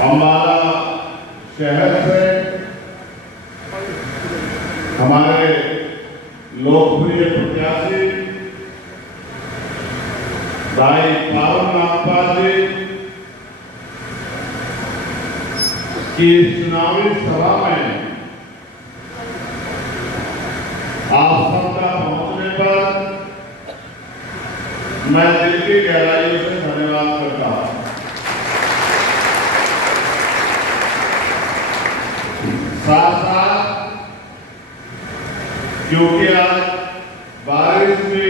अम्बाला शहर से हमारे लोकप्रिय प्रत्याशी भाई पारुल जी की चुनावी सभा में आप सबका पहुंचने पर मैं दिल की गहराइयों से धन्यवाद करता हूं। साथ साथ क्योंकि आज बारिश भी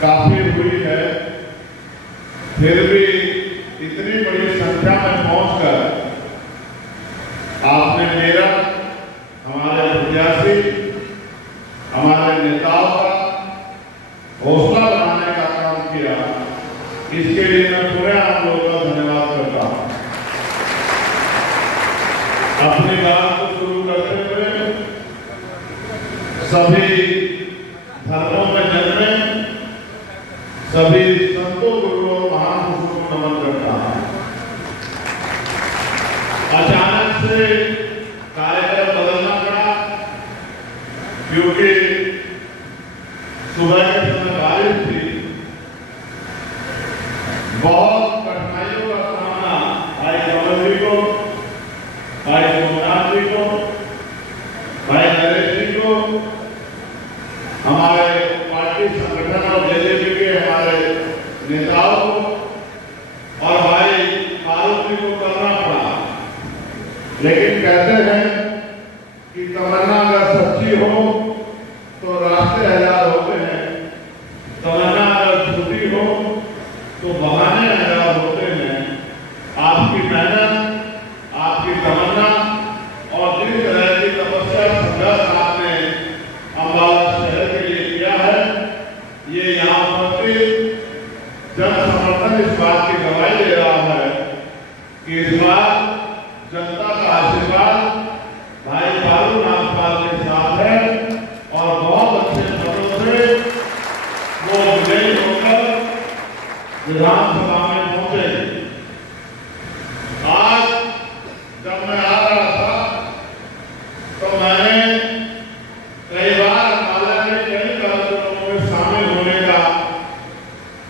काफी हुई है, फिर भी इतनी बड़ी संख्या में पहुंचकर आपने मेरा, हमारे प्रत्याशी, हमारे नेताओं का हौसला बढ़ाने का काम किया। इसके लिए मैं पूरे आप लोगों का धन्यवाद करता हूं। अपनी बात को शुरू करते हुए सभी धर्मों में जन्मे सभी संतों, गुरुओं, महान पुरुषों को नमन करता हूं। अचानक से कार्यक्रम बदलना पड़ा क्योंकि सुबह के समय बारिश थी। बहुत कठिनाइयों का सामना भाई कमल जी को, भाई सोमनाथ जी को, भाई नरेश जी को, हमारे पार्टी संगठन और जेजेपी के हमारे नेताओं को और भाई पारुल जी को करना पड़ा। लेकिन कहते हैं कि तमन्ना अगर सच्ची हो तो रास्ते हजार होते हैं, तमन्ना अगर झूठी हो तो बहाने हजार होते हैं। आपकी मेहनत, आपकी तमन्ना और जिस तरह की तपस्या संघर्ष आपने अम्बाला शहर के लिए किया है, ये यहाँ उपस्थित जन समर्थन इस बात की गवाही दे रहा है कि इस बार जनता का आशीर्वाद भाई पारुल के साथ है और बहुत अच्छे पदों से वो विजयी होकर विधानसभा में पहुंचे। आज जब मैं आ रहा था तो मैंने कई बार अम्बाला के कई कार्यक्रमों में शामिल होने का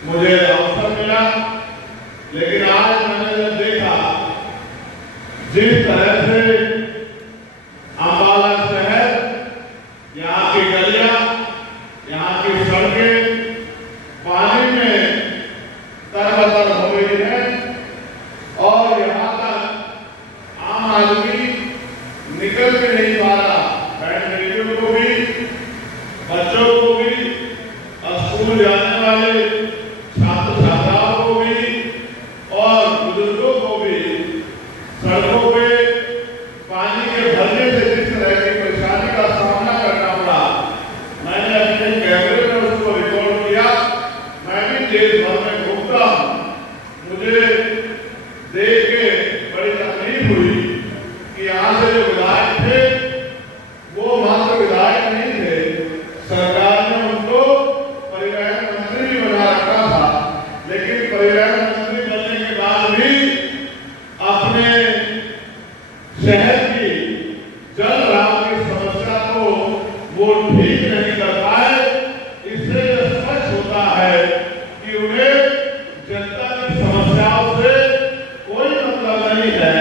मुझे अवसर मिला, लेकिन आज मैंने जब देखा जिस तरह से अम्बाला शहर, यहाँ की गलियां, यहाँ की सड़कें पानी में तरबतर हो गई है और यहाँ तक आम आदमी निकल के नहीं पा रहा। बैठने को भी, बच्चों को भी, स्कूल जाने वाले छात्र छात्राओं को भी और बुजुर्गों को भी सड़कों पे पानी के भरने से जिस तरह की परेशानी का सामना करना पड़ा, मैंने अपने कैमरे में उसको रिकॉर्ड किया। मैं भी देश भर में घूमता हूँ, मुझे देख के बड़ी तकलीफ हुई कि यहाँ से जो विधायक थे वो मात्र विधायक नहीं थे, सरकार ने उनको परिवहन मंत्री भी बना रखा था। लेकिन परिवहन मंत्री बनने के बाद भी अपने शहर की जल राम की समस्या को वो ठीक नहीं कर पाए। इससे यह स्पष्ट होता है कि उन्हें जनता की समस्याओं से कोई मतलब नहीं है।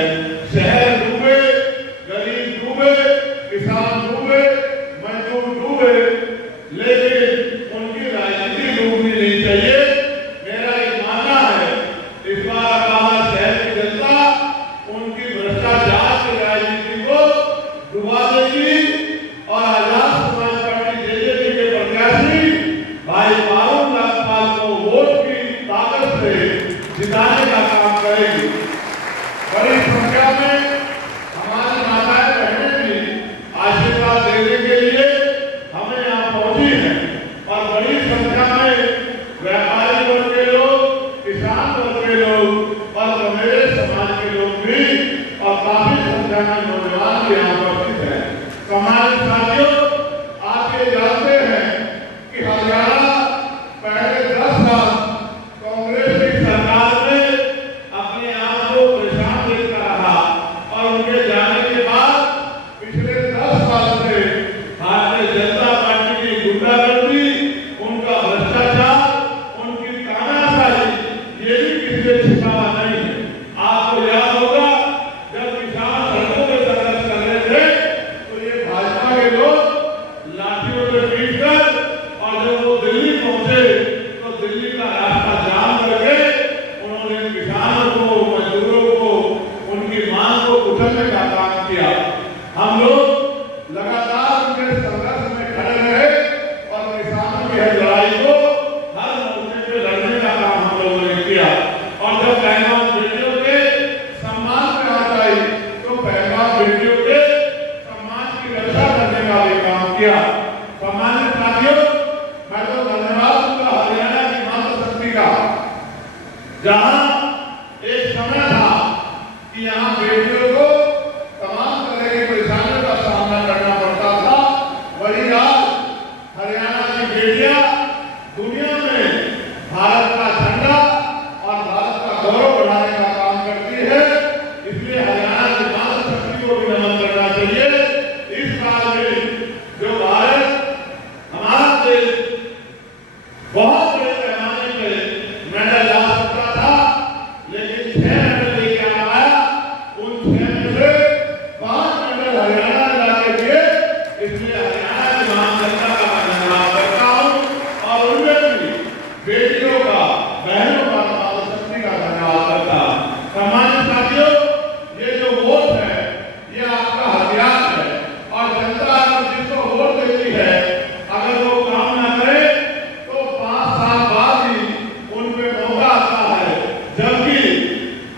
शहर डूबे, गरीब डूबे, किसान डूबे, मजदूर डूबे, लेकिन उनकी राजनीति डूबनी नहीं चाहिए। मेरा ये मानना है इस बार अम्बाला शहर की जनता उनकी भ्रष्टाचार की राजनीति को डुबा देगी और आजाद समाज पार्टी जेजेपी के प्रत्याशी भाई पारुल को वोट की ताकत से जिताने का काम करेगी। बड़ी संख्या में हमारी माताएं बहनें भी आशीर्वाद देने के लिए हमें यहाँ पहुंची हैं और बड़ी संख्या में व्यापारी वर्ग के लोग, किसान वर्ग के लोग और मेरे समाज के लोग भी और काफी संख्या में नौजवान भी यहाँ उपस्थित हैं। समाज साथियों, आप ये जानते हैं कि हरियाणा पहले 10 साल कांग्रेस की सरकार ने अपने आप को छिपावा नहीं है। आपको याद होगा जब किसान सड़कों पर संघर्ष कर रहे थे तो ये भाजपा के लोग लाठियों से पीटकर, और जब वो दिल्ली पहुंचे तो दिल्ली का रास्ता जाम करके उन्होंने किसानों को, मजदूरों को, उनकी मांग को कुचलने का काम किया। हम लोग लगातार उनके संघर्ष में खड़े रहे और किसानों की लड़ाई को हर मोर्चे पे लड़ने का काम हम लोगों ने किया। और जब पहलवान बेटियों के सम्मान में बात आई तो पहलवान बेटियों के सम्मान की रक्षा करने का भी काम किया। सम्मानित साथियों, मैं तो धन्यवाद दूंगा हरियाणा की मातृशक्ति का, जहां एक समय था कि यहाँ बेटियों को तमाम तरह की परेशानियों का सामना करना पड़ता था। वही आज हरियाणा की बेटियां दुनिया में भारत का झंडा और भारत का गौरव बढ़ाने का काम करती है। इसलिए हरियाणा की मातृशक्ति को भी नमन करना चाहिए। इस साल में जो भारत, हमारा देश बहुत बड़े पैमाने पे मेडल ला सकता था, लेकिन 6 मेडल लेके आ पाया। उन 6 में से 5 मेडल हरियाणा ने ला के दिए। इसलिए हरियाणा की महाजनता का मैं धन्यवाद करता हूँ और उनमें भी बेटियों का, बहनों का, मातृशक्ति का धन्यवाद करता हूँ। सम्मानित साथियों, ये जो वोट है ये आपका हथियार है और जनता अगर जिसको वोट देती है, अगर वो काम ना करे तो 5 साल बाद ही उन पे मौका आता है। जबकि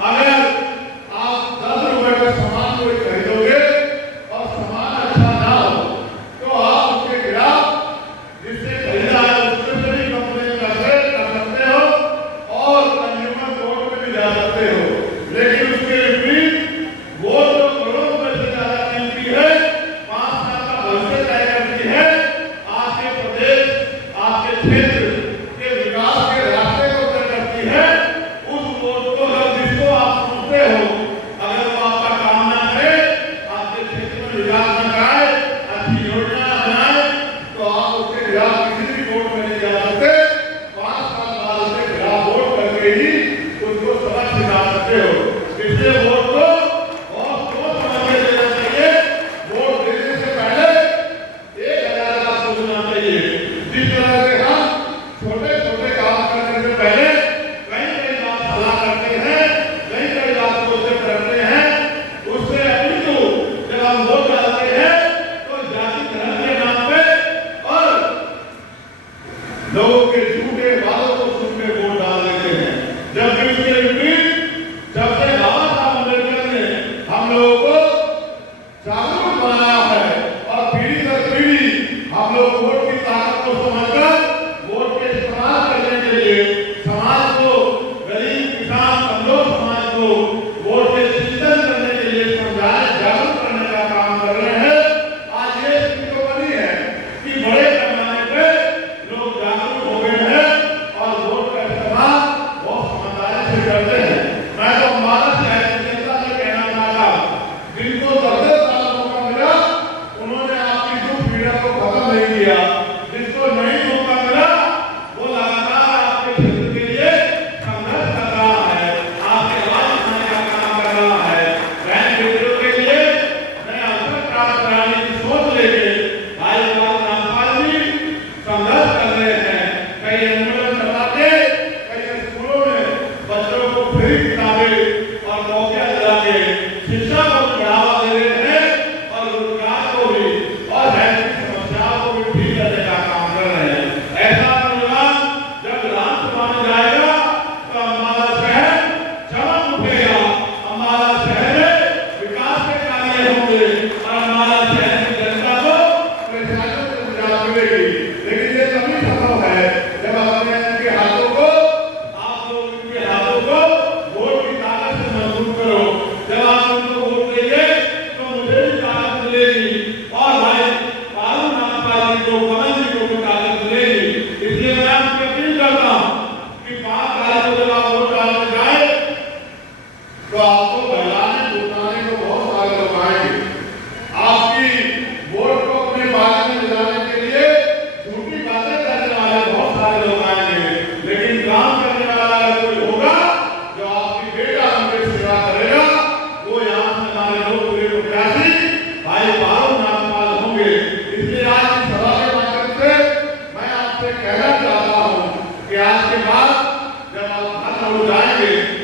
अगर आप 10 रुपए का सामान कोई खरीदोगे और सामान अच्छा ना हो तो आप उसके खिलाफ जिससे खरीदा है उससे भी कंप्लेन कर सकते हो और कंज्यूमर कोर्ट में भी जा सकते हो। लेकिन उसके विपरीत वोट जो करोड़ों रुपए से ज्यादा कीमती है, 5 साल का भविष्य तय करती है, आपके प्रदेश, आपके क्षेत्र के विकास के रास्ते को तय करती है। उस वोट को जब जिसको आप सुनते हो, अगर वो आपका काम ना करे, आपके क्षेत्र में विकास न कराए, अच्छी योजना बनाए, तो आप उसके खिलाफ किसी भी वोट में नहीं जा सकते। 5 साल बाद उसके खिलाफ वोट करके ही उसको सबक सिखा सकते हो। इसलिए वोट को बहुत सोच समझ के देना चाहिए। वोट देने से पहले 1000 बार सोचना चाहिए। जिस तरह से हम छोटे छोटे काम करने से पहले कई बात सलाह करते हैं, कई बात सोचते करते हैं, उससे अपनी तो जब हम वोट डालते हैं तो जाति धर्म के नाम पे और लोगों के झूठे वादों को सुन के वोट डाल देते हैं। जबकि उसके विपरीत जब से बाबा साहब अम्बेडकर ने हम लोगों को जागरूक बनाया है और पीढ़ी दर पीढ़ी हम लोग वोट की ताकत को समझकर वोट के इस्तेमाल करने के लिए समाज को, गरीब, किसान, कमजोर समाज को वोट के चिंतन करने के लिए समझाने, जागरूक करने का काम कर रहे हैं। आज ये स्थिति तो बनी है कि बड़े पैमाने पे लोग जागरूक हो गए हैं और वोट का इस्तेमाल बहुत समझदारी से करते हैं। मैं तो हमारा शहर की जनता से कहना चाहता हूँ, जिनको 10 साल मौका मिला उन्होंने आपकी दुख पीड़ा को खत्म नहीं किया। जिसको नहीं मौका मिला वो लगातार आपके क्षेत्र के लिए संघर्ष कर रहा है, आपके आवाज उठाने का काम कर रहा है। बहन बेटियों के लिए नए अवसर प्राप्त कराने की सोच लेके भाई रामपाल जी संघर्ष कर रहे हैं। कई आंदोलन चलाते, कई स्कूलों में बच्चों को फ्री किताबें और कॉपियां दिला के शिक्षा को बढ़ावा दे रहे हैं और रोजगार को भी और हेल्थ की समस्याओं को भी ठीक करने का काम कर रहे हैं। ऐसा नौजवान जब विधानसभा में जाएगा तो हमारा शहर चमक उठेगा, हमारा शहर में विकास के कार्य होंगे और हमारा शहर की जनता को परेशानियों से निजात मिलेगी। लेकिन ये तभी संभव है जब अपने इनके हाथों को, आप लोग इनके हाथों को वोट की ताकत से मजबूत करो। जब आप उनको वोट के